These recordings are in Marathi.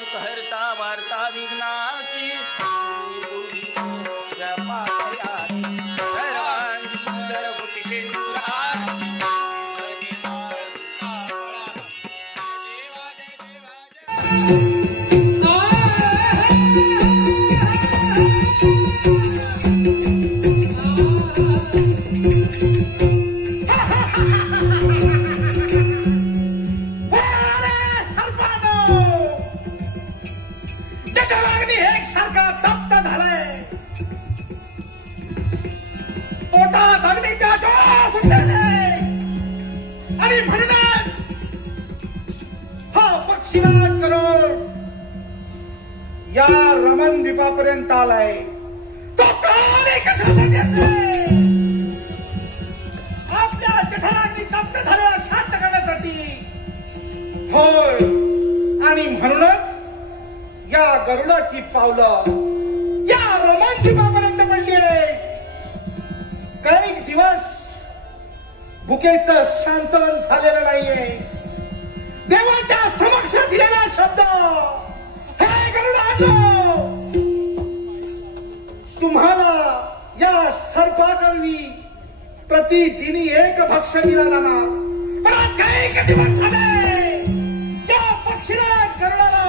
दुःखहर्ता वार्ता विघ्नाची सर्वांगी सुंदर या रमण द्वीपापर्यंत आलाय तो कोण आहे कशासाठी आपल्या जठरांनी तप्त झालेला शांत करण्यासाठी होय आणि म्हणूनच या गरुडाची पावलं या रमण द्वीपापर्यंत पडली आहे काही दिवस भुकेचं शांतवन झालेलं नाहीये देवाच्या समक्ष दिलेला शब्द तुम्हाला या सर्पाकरवी प्रतिदिनी एक भक्ष्य दिला जाणार पण आज काही दिवस झाले या पक्षीला गरुडाला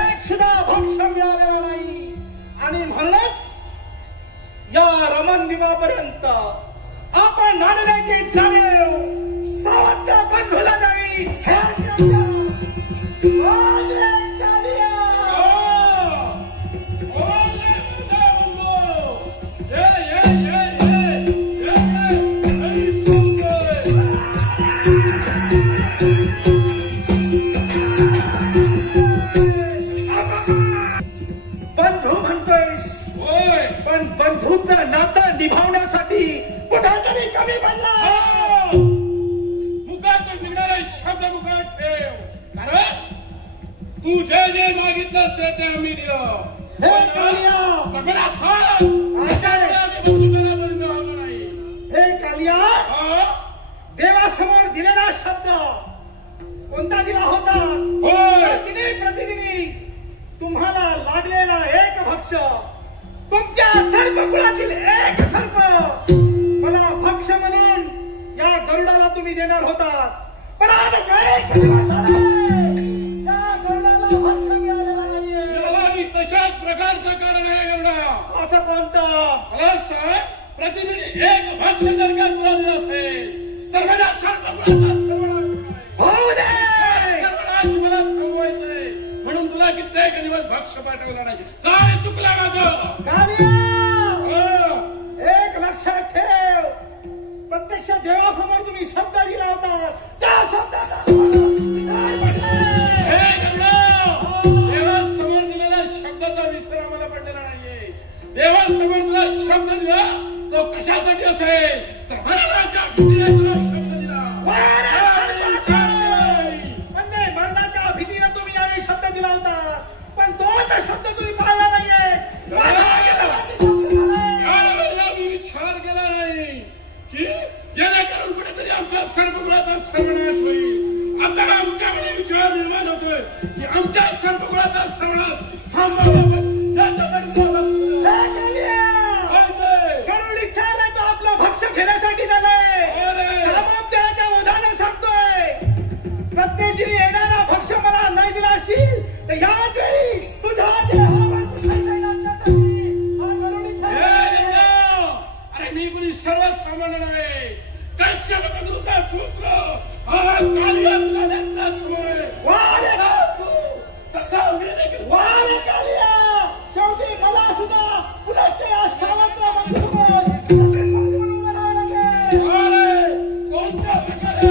एक सुद्धा भक्ष्य मिळालेला नाही आणि म्हणूनच या रमण दिवापर्यंत आपण नाण्याची जाणीव सावध बंधूला द्यावी बंधू म्हणतोयस पण बंधूचं नातं निभावण्यासाठी कुठेतरी कमी पडला मुखातून निघणारे शब्द मुखात ठेव कारण तू जे जे मागितलंस ते आम्ही दिलं हे कालिया हे कालिया देवासमोर दिलेला शब्द कोणता दिला होता दिनी प्रतिदिनी तुम्हाला लागलेला एक भक्ष्य तुमच्या सर्पकुळातील एक सर्प मला भक्ष्य म्हणून या गरुडाला तुम्ही देणार होता पण आज गरुडाला भक्ष्य मिळालेला नाहीये तशाच प्रकारचं कारण आहे गरुडा असं कोणतं प्रतिदिनी एक भक्ष्य जर का तुला दिलं असेल तर माझ्या सर्पकुळाचा सर्वनाश होऊ दे सर्वनाश मला थांबवायचंय म्हणून तुला कित्येक दिवस भक्ष्य पाठवला नाही काय चुकला माझं कालिया एक लक्षात ठेव प्रत्यक्ष देवासमोर तुम्ही शब्द दिला होता त्या शब्दाला देवासमोर दिलेल्या शब्दाचा विसर आम्हाला पडलेला नाहीये देवासमोर तुला शब्द दिला तो कशासाठी असेल तर मरणाच्या भीतीने तुला शब्द दिला म्हणजे मरणाच्या भीतीने तुम्ही यावेळी शब्द दिला होता पण तोच शब्द तुम्ही पाळला नाहीये मी विचार केला नाही की जेणेकरून कुठेतरी आमच्या सर्पकुळाचा सर्वनाश होईल आता आमच्याकडे विचार निर्माण होतोय की आमच्या सर्पकुळाचा सर्वनाश थांबवावा आपलं भक्ष्य घेण्यासाठी झालंय देवाच्या उदाहरण सांगतोय प्रत्येक येणारा भक्ष्य मला नाही दिला असेल तर याच वेळी तुझा अरे मी कुणी सर्वसामान्य नव्हे कश्यप बंधूचा पुत्र तसा शेवटी मला सुद्धा पुनश्च या सावत्र कोणत्या प्रकारे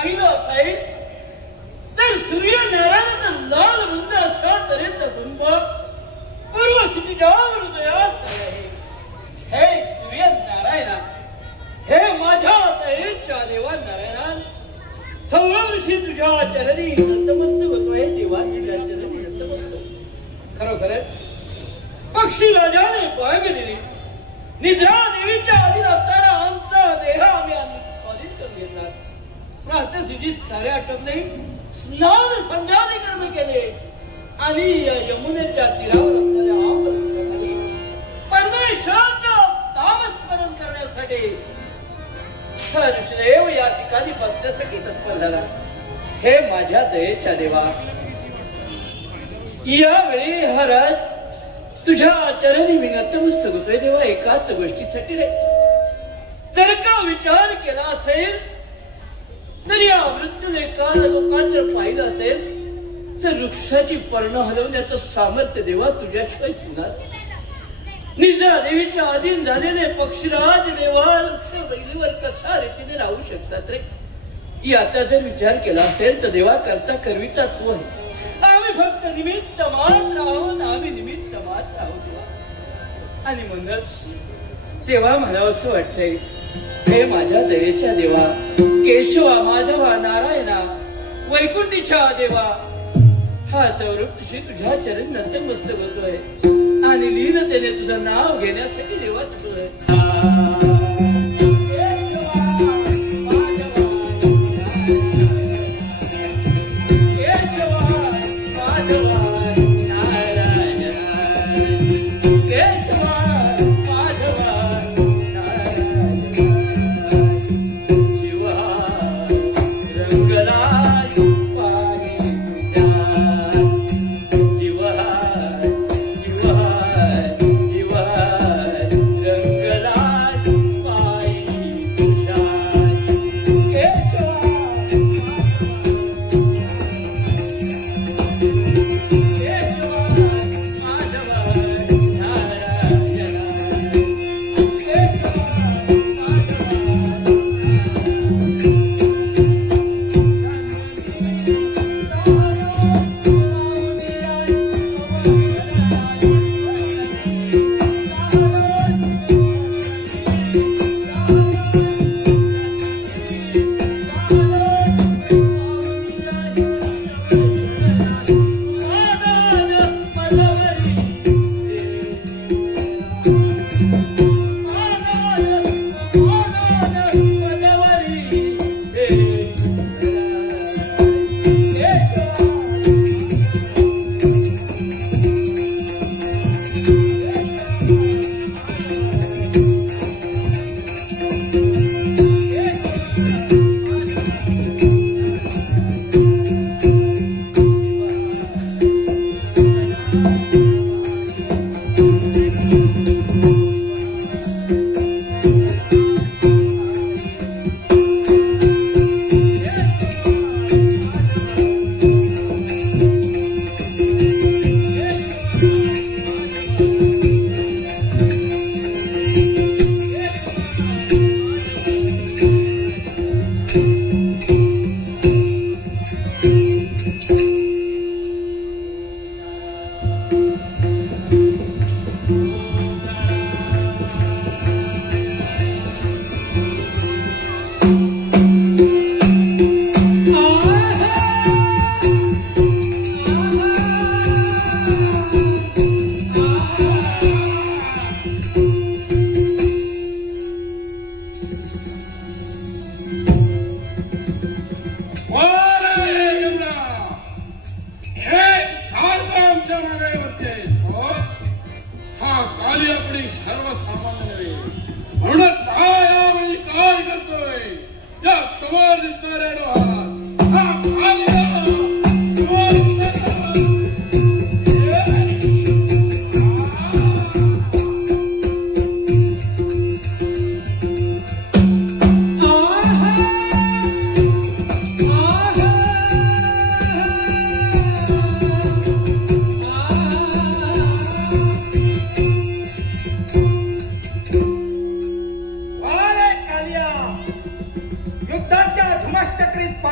पाहिलं असाय तर सूर्यनारायणाचा लाल मंद असा तऱ्हेचा बिंब पूर्व क्षितिजा हृदयास आहे. हे सूर्यनारायणा, हे माझ्या दयेच्या देवा नारायणा, सौरवशी तुझ्या चरणी नतमस्तक होतोय. देवा तुझ्या चरणी नतमस्तक. खरोखरच पक्षी राजाने बाग दिली. निद्रा देवीच्या आधीन असताना आमचा देह आम्ही स्वाधीन करून घेतला. प्रातःसिद्धी सारे आटपले, स्नान संध्याने कर्म केले आणि या यमुनेच्या तीरावर असणाऱ्या आमखाली परमेश्वराचं नामस्मरण करण्यासाठी ऋषिदेव या ठिकाणी बसण्यासाठी तत्पर झाला. हे माझ्या दयेच्या देवा, यावेळी हा राज तुझ्या चरणी मी नतमस्तक होतोय. देवा, एकाच गोष्टीसाठी रे. जर का विचार केला असेल तर या मृत्यूने काल लोकांनी जर पाहिलं असेल तर वृक्षाची पर्ण हलवण्याचं सामर्थ्य देवा तुझ्याशिवाय पुन्हा. निद्रा देवीच्या अधीन झालेले पक्षीराज देवा वृक्ष बैलीवर कशा रीतीने राहू शकतात रे. याचा जर विचार केला असेल तर देवा करता करविता तू आहेस. आम्ही फक्त निमित्त मात्र आहोत. आम्ही निमित्त मात्र आहोत देवा. आणि म्हणूनच तेव्हा म्हणावं असं वाटतंय, हे माझ्या दयेच्या देवा, केशवा, माधवा, नारायणा, वैकुंठीच्या देवा, हा सौरभ तुझ्या चरण नतमस्तक होतोय आणि लीनतेने तुझं नाव घेण्यासाठी देवा तुझं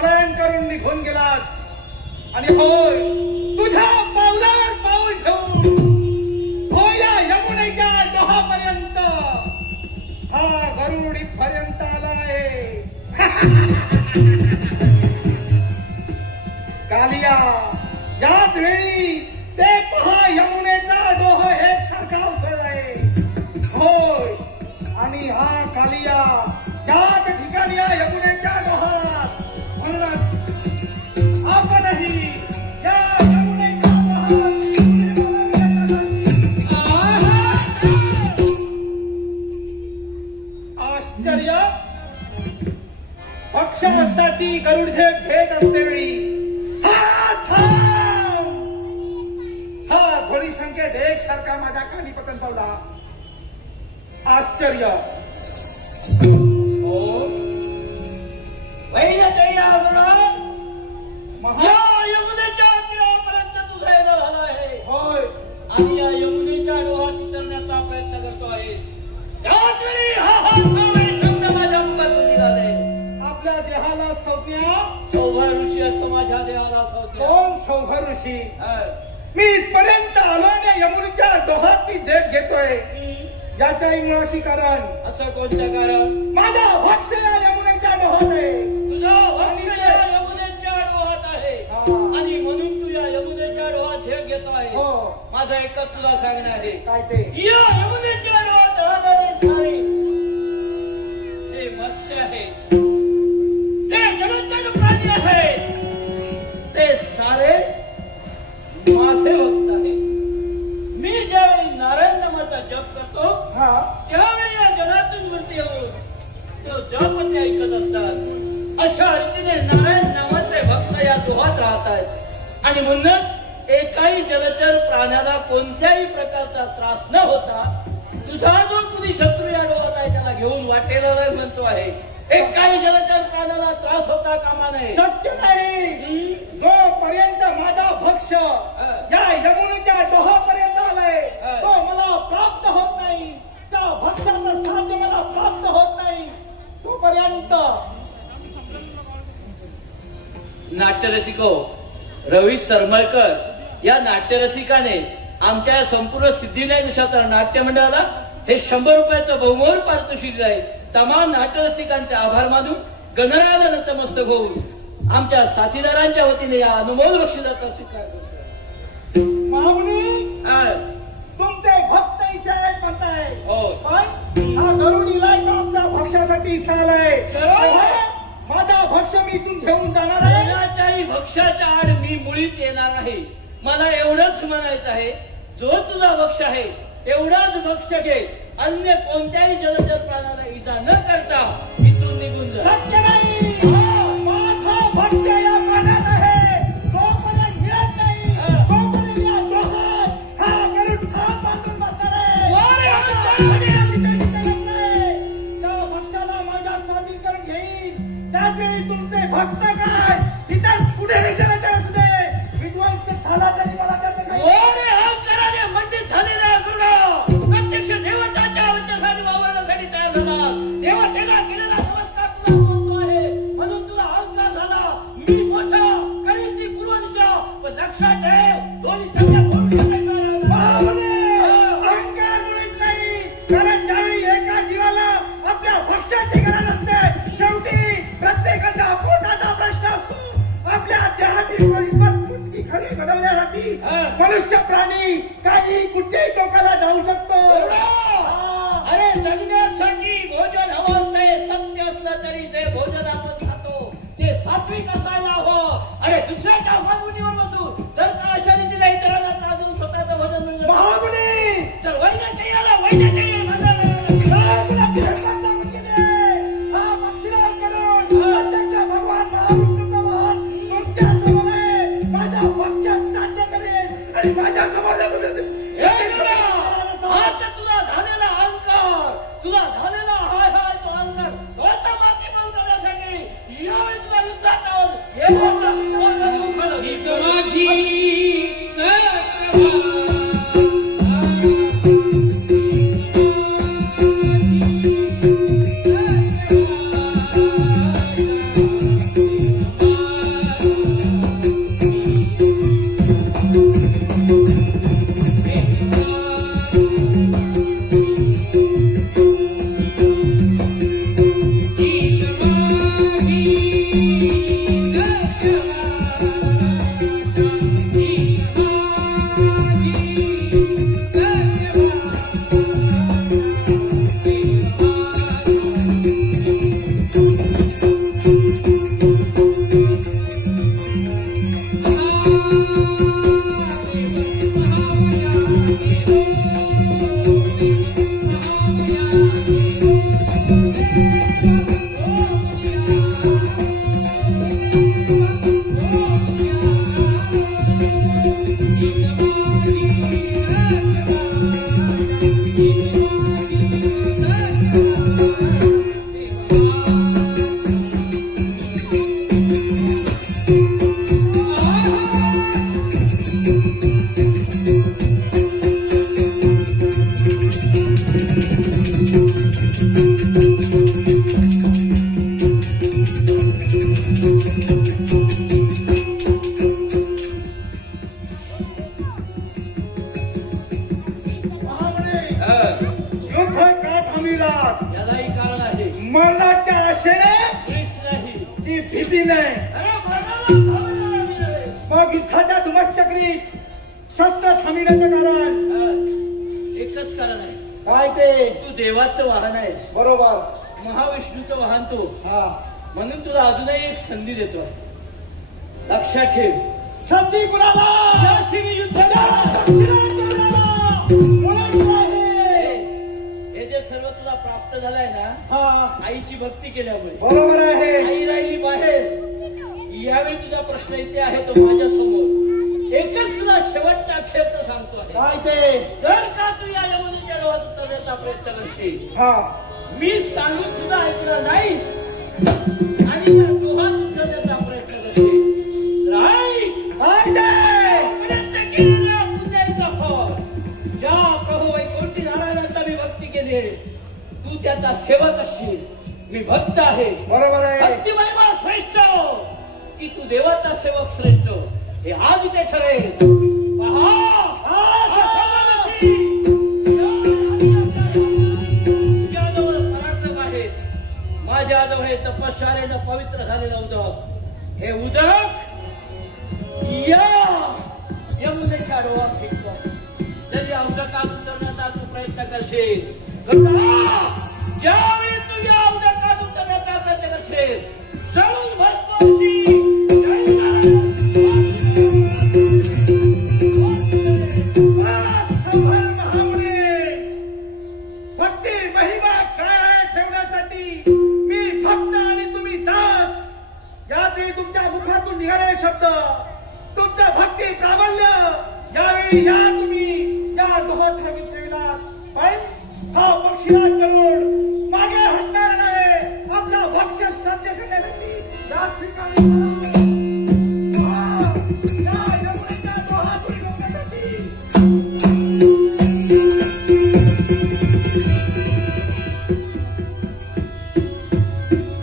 पलायन करून निघून गेलास आणि होय तुझ्या पावलावर पाऊल ठेवून होय या यमुनेच्या डोहापर्यंत हा गरुड इथपर्यंत आलाय. कालिया याच वेळी ते पहा यमुनेचा डोह एकसारखा उसळलाय. होय आणि हा कालिया त्याच ठिकाणी या यमुनेच्या डोहात म्हणूनच आपणही या यमुनेच्या डोहात आश्चर्य पक्षासाठी गरुड घेत असते वेळी हा ध्वनी संकेत एकसारखा माझ्या कानी पतन पावला. आश्चर्य यमुनेच्या तीरापर्यंत तुझा येणं झाला आहे. होय आणि या यमुनेच्या डोहात उतरण्याचा प्रयत्न करतो आहे. त्याच वेळी हा शब्द माझ्या मुखातून निघाले. आपल्या देहाला संज्ञा सौभा ऋषी असं माझ्या देहाला संज्ञा. कोण सौभा ऋषी? मी इथपर्यंत आलो आणि यमुनेच्या डोहात मी देख घेतोय. याच्याही मुळाशी कारण असं कोणतं कारण? माझा भक्ष या यमुनेच्या डोहात आहे. तुझा भक्ष या यमुनेच्या डोहात आहे आणि म्हणून तू या यमुनेच्या डोहात झेप घेतो आहे. माझं एकच तुला सांगणं आहे. काय ते? या यमुनेच्या डोहात राहणारे सारे जे मत्स्य आहे, ते जलचर प्राणी आहे, ते सारे मासे भक्त आहे. मी ज्यावेळी नारायण नामाचा जप करतो त्यावेळी या जनातून वरती येऊन तो जप ते ऐकत असतात. अशा रीतीने नारायण नामाचे भक्त या डोहात राहतात आणि म्हणूनच एकाही जलचर प्राण्याला कोणत्याही प्रकारचा त्रास न होता तुझा जो कुणी शत्रू या डोहात आहे त्याला घेऊन वाटेला म्हणतो आहे. एकाही जलचर प्राण्याला त्रास होता कामा नये. सत्य नाही. जोपर्यंत माझा भक्ष या यमुनेच्या डोहापर्यंत आलाय तो मला प्राप्त होत नाही, त्या भक्ष्याचं साध्य मला प्राप्त होत नाही तोपर्यंत. नाट्यरसिको रवी सरमळकर या नाट्यरसिकाने आमच्या संपूर्ण सिद्धिविनायक देशाच्या नाट्य मंडळाला हे 100 रुपयाचं बहुमोल पारितोषिक आहे. तमाम नाट्यरसिकांचे आभार मानून गणरायाला नतमस्तक होऊन आमच्या साथीदारांच्या वतीने या अनमोल बक्षिसाचा स्वीकार करतो. माऊली तुमचे भक्त इथे आहेत म्हणताय. पण हा गरुड इलाय का आपल्या भक्ष्यासाठी इथे आलाय? माझा भक्ष मी इथून घेऊन जाणार आहे. कोणाच्याही भक्ष्याच्या आड मी मुळीच येणार नाही. मला एवढंच म्हणायचं आहे, जो तुझा भक्ष आहे तेवढाच भक्ष घे. अन्य कोणत्याही जलचर प्राण्याला इजा न करता इथून निघून जा. शक्य नाही. माझा भक्ष या पाण्यात आहे. तोपर्यंत मिळत नाही तोपर्यंत या डोहात हा गरुड थांब बांधून बसणार आहे. त्या भक्ष्याला माझ्या स्वाधीन घेईन. त्याचवेळी तुमचे भक्त काय तिथं पुढे विचारायचे असू दे. विध्वंस झाला तरी मला त्याचं काही म्हणजे झालेला प्रत्यक्ष देवताच्या अवच्यासाठी वावरण्यासाठी तयार झाला. देवतेला केलेला नमस्कार तुला बोलतो आहे म्हणून तुला अहंकार झाला. मी मोठा करीन ती पूर्वदिशा. पण लक्षात ठेव दोन्ही चक्या अहंकार मुळीच नाही. कारण ज्यावेळी एका जीवाला आपल्या भक्ष्याची गरज असते शेवटी प्रत्येकाचा पोटाचा प्रश्न असतो. आपल्या देहाची फुटकी खरी घडवण्यासाठी मनुष्य प्राणी काही कुठच्याही टोकाला जाऊ शकतो. अरे जगण्यासाठी भोजन हवं असते. सत्य असलं तरी जे भोजन आपण खातो ते सात्विक असायला हवं. अरे दुसऱ्याच्या मानवणीवर बसू तर का अशा रीतीला इतरांना त्रास देऊन स्वतःचं भोजन मिळलं महामुनी तर वैद्य तुला झालेला अहंकार, तुला झालेला हाय हाय तो अहंकार स्वतः माती मोल करण्यासाठी यावेळी तुला युद्धात महामुने, हा, युद्ध का थांबिलास? यालाही कारण आहे. मरणाच्या आशेने पुलीस नाही. की भीतीने? अरे मरणाला थांबवणारा मी नव्हे. मग युद्धाच्या धुमश्चक्रीत शस्त्र थांबविण्याचं कारण हा, एकच कारण आहे. काय ते? तू देवाचं वाहन आहेस. बरोबर. महाविष्णूचं वाहन तू. हा. म्हणून तुला अजूनही एक संधी देतोय. लक्षात ठेव. संधी कुणाला? याशी मी युद्ध करणार. हे जे सर्व तुला प्राप्त झालंय ना, हा, आईची भक्ती केल्यामुळे. बरोबर आहे. आई राहिली बाहेर. यावेळी तुझा प्रश्न इथे आहे तो माझ्या समोर. एकच तुला शेवटचा अखेरचं सांगतो आहे. काय ते? जर का तू या यमुनेच्या डोहात उतरण्याचा प्रयत्न करशील, हा, मी सांगून सुद्धा ऐकलं नाहीस आणि या डोहात उतरण्याचा प्रयत्न करशील, तर ऐक. काय ते? पर्यंत केलेल्या पुण्याचं फळ. ज्या प्रभू वैकुंठी नारायणाचा मी भक्ती केली, तू त्याचा सेवक असशील. मी भक्त आहे. बरोबर आहे. भक्ती महिमा श्रेष्ठ की तू देवाचा सेवक श्रेष्ठ, हे आज इथे ठरेल. पहा, तुझ्याजवळ पराक्रम आहे. माझ्याजवळ हे तपश्चर्यानं पवित्र झालेलं उदक. हे उदक या यमुनेच्या डोहात फेकतो. जर या उदकात उतरण्याचा तू प्रयत्न करशील, ज्यावेळी तू या उदकात उतरण्याचा प्रयत्न करशील, जळून भस्म होशील. भक्ती महिमा काय ठेवण्यासाठी मी भक्त आणि तुम्ही दास. यावेळी तुमच्या मुखातून निघालेले शब्द, तुमचं भक्ती प्राबल्य, यावेळी या तुम्ही या डोहात ठेविला. पण हा पक्षीराज करून मागे हटणार नाही. आपला भक्ष्य साध्य करण्यासाठी राज स्वीकारली. या यमुनेच्या डोहातून लोकांसाठी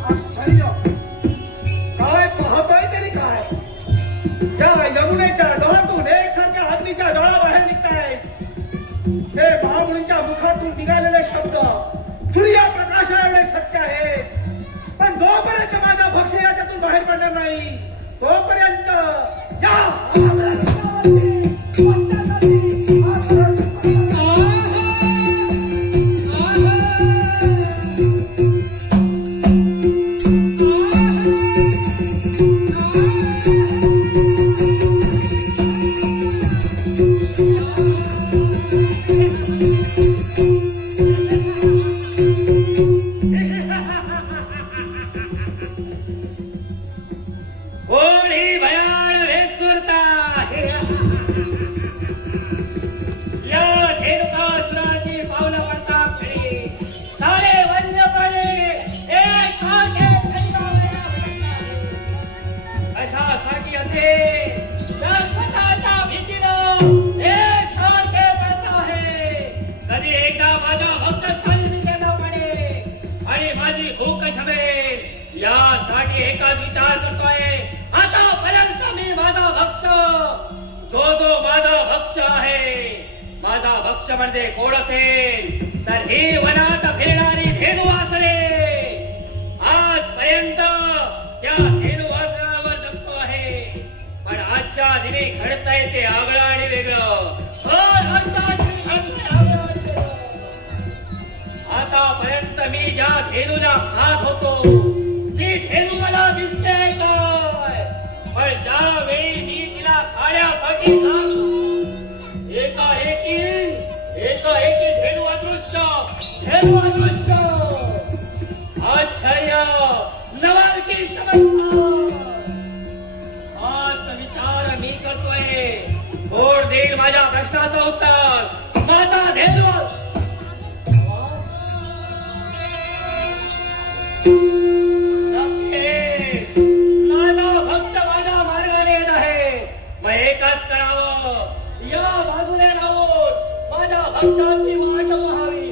आश्चर्य. काय पाहतोय तरी काय? या यमुनेच्या डोहातून एकसारख्या अग्नीच्या डोळा बाहेर निघतायत. हे महामुनींच्या मुखातून निघालेले शब्द सूर्यप्रकाशा एवढे सत्य आहे. पण जोपर्यंत माझा भक्ष्य याच्यातून बाहेर पडणार नाही, तोपर्यंत या कोणी भयाळ वेसुरता या धेनुकासुराची पावलं पडता क्षणी सारे वन्य प्राणी एक सारखे कशासाठी असे तर स्वतःच्या भीतीनं एक सारखे पडत आहे. कधी एकदा माझा भक्त शांती केला पडेल आणि माझी भूक शमेल, यासाठी एकाच विचार करतोय. आतापर्यंत मी माझा भक्ष, जो माझा भक्ष आहे, माझा भक्ष म्हणजे कोण असेल तर ही वनात फिरणारी धेनू असेल. आजपर्यंत त्या धेनू आसनावर जगतो आहे. पण आजच्या दिनी घडतंय ते आगळं आणि वेगळं. आतापर्यंत मी ज्या धेनूला खात होतो ती धेनू मला दिसते काय, पण ज्या वेळी मी तिला खाण्यासाठी एकाएकी धेनू अदृश्य. आश्चर्य, नवारकी चमत्कार. हाच विचार मी करतोय. कोण देईल माझ्या प्रश्नाचं उत्तर? माझा धेनू. माझा भक्त माझ्या मार्गाने येत आहे. मग एकच करावं, या बाजूने राहून माझ्या भक्ताची वाट पाहावी.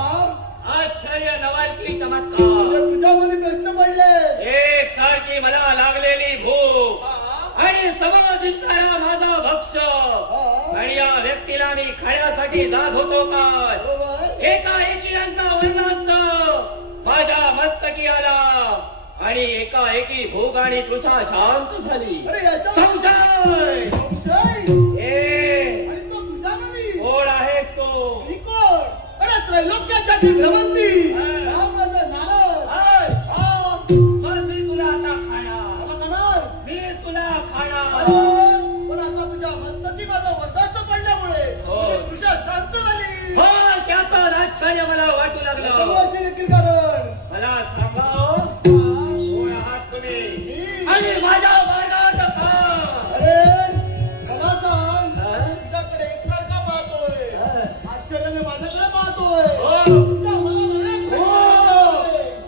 आश्चर्य नवालकी चमत्कार तुझ्यामध्ये प्रश्न पडले. एक सारखी मला लागलेली भूक आणि समाधिकारा माझा भक्ष आणि या व्यक्तीला मी खाण्यासाठी जात होतो काय एकाएकी यांचा वर्णास्त माझ्या मस्तकी आला आणि एकाएकी भूक आणि तृषा शांत झाली. संशय कोण आहेस तो? त्रैलोक्याच्या भ्रमंती मग मी तुला आता खाणार. मी तुला खाणार. पण आता तुझ्या मस्तकी माझा वरदास्त पडल्यामुळे तृषा शांत झाली. हो त्याचं आश्चर्य मला वाटू लागलं. कारण मला सांगा कोण आहात तुम्ही आणि माझ्या मार्गात का? अरे मला सांग तुझ्याकडे एकसारखा पाहतोय. आश्चर्याने माझ्याकडे पाहतोय.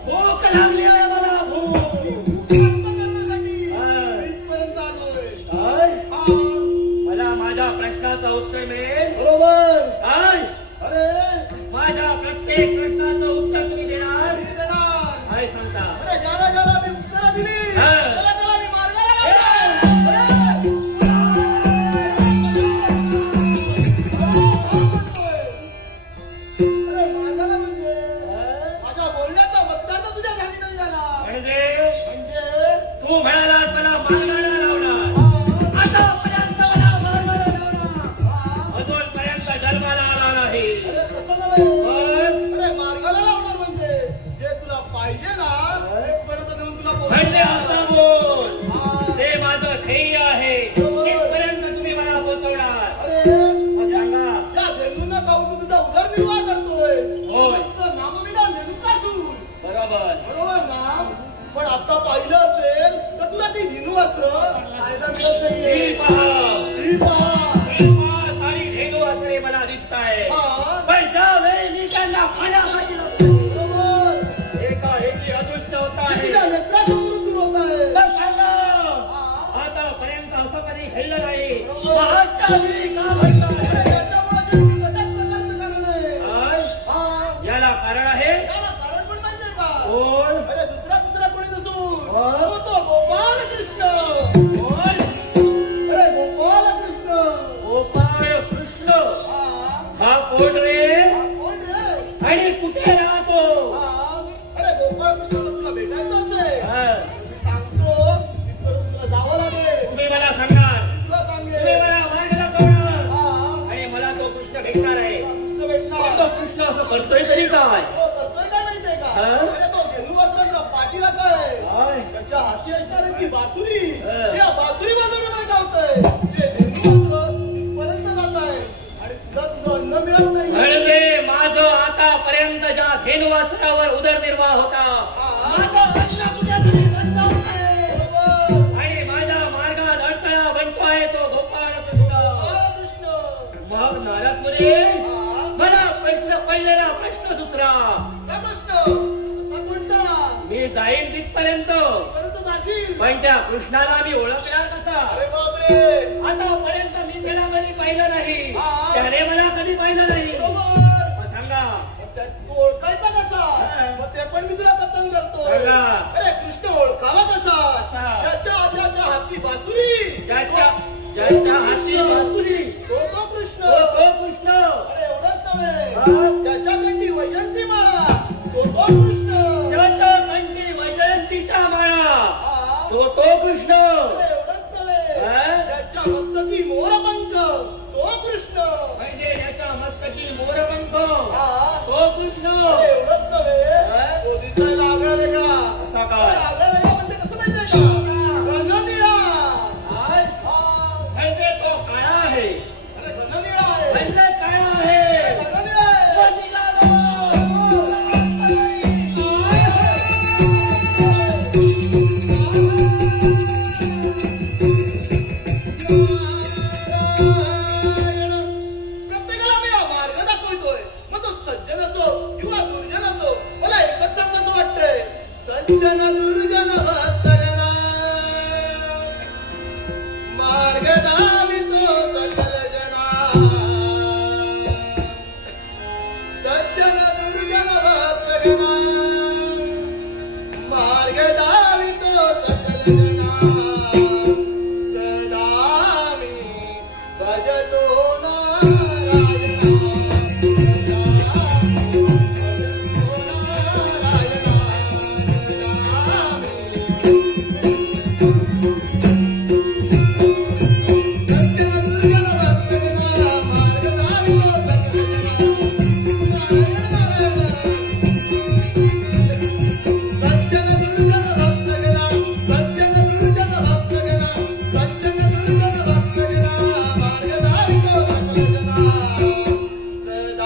भूक लागली आहे मला. मला माझ्या प्रश्नाचं उत्तर मिळेल. बरोबर. काय? अरे माझ्या प्रत्येक प्रश्नाचं उत्तर तुम्ही देणार. मी देणार. काय सांगता? अरे ज्याला ज्याला मी उत्तरं दिली त्याला त्याला मी मार्गाला लावणार. अरे मार्गाला म्हणजे माझ्या बोलण्याचा वक्तार्थ तुझ्या ध्यानी नाही आला. म्हणजे तू म्हणालास मला मार्गाला लावणार. आतापर्यंत मला मार्गाला लावणार. अजूनपर्यंत जन्माला आला नाही. अरे तसं नव्हे. अरे मार्गाला लावणार म्हणजे जे तुला पाहिजे ना ते परत देऊन तुला म्हणजे असं बोल. हा. ते माझं ध्येय आहे. तिथपर्यंत तुम्ही मला पोहोचवणार. अरे मग सांगा. या धेनूंना पाहून तू तुझा उदरनिर्वाह करतोय. होय. तुझं नामविना नेमकासूर. बरोबर. बरोबर ना. पण आता पाहिलं असेल तर तुला ती धेनू वस्त्र खायला मिळत ही नाहीये. पहा. ही पहा. ही पहा, सारी धेनू असणे मला दिसत आहे. हा. पण ज्या वेळी मी त्यांना खाण्यासाठी लावतो, बरोबर. एकाएकी अदृश्य होत हे आहे. तुझ्या नेत्रासमोरून दूर होत आहे. मग सांगा हा. आतापर्यंत असं कधी घडलं नाही. मग आजच्या वेळी का घडलं आहे? अरे याच्यामुळे शेवटी कशाच प्रकारचं कारण आहे. काय? हा. याला कारण आहे. याला कारण पण माहितीये का? कोण? अरे दुसरा कोणी नसून हा? तो गोपाल कृष्ण. कोण? अरे गोपाल कृष्ण. गोपाळ कृष्ण. हा कोण रे? हा कोण रे? आणि कुठे राहतो? हा. अरे गोपाल कृष्णाला तुला भेटायचं असेल हा. मी सांगतो तिथपर्यंत तुला जावं लागेल. तुम्ही मला सांगणार. तुला तुम्ही सांगेल. मला मार्ग दाखवणार. हा. आणि मला तो कृष्ण भेटणार आहे. कृष्ण पण भेटणार. तो कृष्ण असं करतोय तरी काय? तो करतोय काय माहितीये का? हा? अरे तो धेनू वस्त्राचा पाठीला काय काय? त्याच्या हाती असणारी ती बासुरी हा. त्या बासुरी वाजवण्यामध्ये धावतोय. ते धेनू वासरावर उदरनिर्वाह होता. माझा अन्न कुठेतरी बंद होत आहे. आणि माझ्या मार्गात अडथळा बनतोय तो गोपाळ कृष्ण. मग नारद मुनी, मला पडलेला प्रश्न दुसरा. मी जाईन तिथपर्यंत, पण त्या कृष्णाला मी ओळखणार कसा? आतापर्यंत मी त्याला कधी पाहिलं नाही, त्याने मला कधी पाहिलं नाही. सांगा ओळखायचा कसा? ते पण मी तुला कथन करतो. अरे कृष्ण ओळखावा कसा? ज्याच्या हाती बासुरी, ज्याच्या हाती बासुरी तो कृष्ण. तो कृष्ण. अरे एवढंच नव्हे, ज्याच्या कंठी वैजयंती माळा तो कृष्ण. ज्याच्या कंठी वैजयंतीचा माळा तो कृष्ण. एवढंच नव्हे, ज्याच्या मस्तकी मोरपंख तो कृष्ण. म्हणजे ज्याच्या मस्तकी मोरपंख तो कृष्ण. एवढंच नव्हे, तो दिसायला आगळा वेगळा. असा काय? आगळा वेगळा म्हणजे कसं माहितीये का? घननिळा. म्हणजे तो काळा आहे. अरे घननिळा आहे. म्हणजे काळा आहे. घननिळा आहे. प्रत्येकाला मी हा मार्ग दाखवतोय. मग तो सज्जन असो किंवा दुर्जन असो, मला एकच सांगायचं वाटतंय. सज्जन दुर्जन भक्तजना मार्ग दावितो सकल जना. सज्जन दुर्जन भक्तजना मार्ग दावितो सकल जना. सदा मी भजतो नारायणा. सदा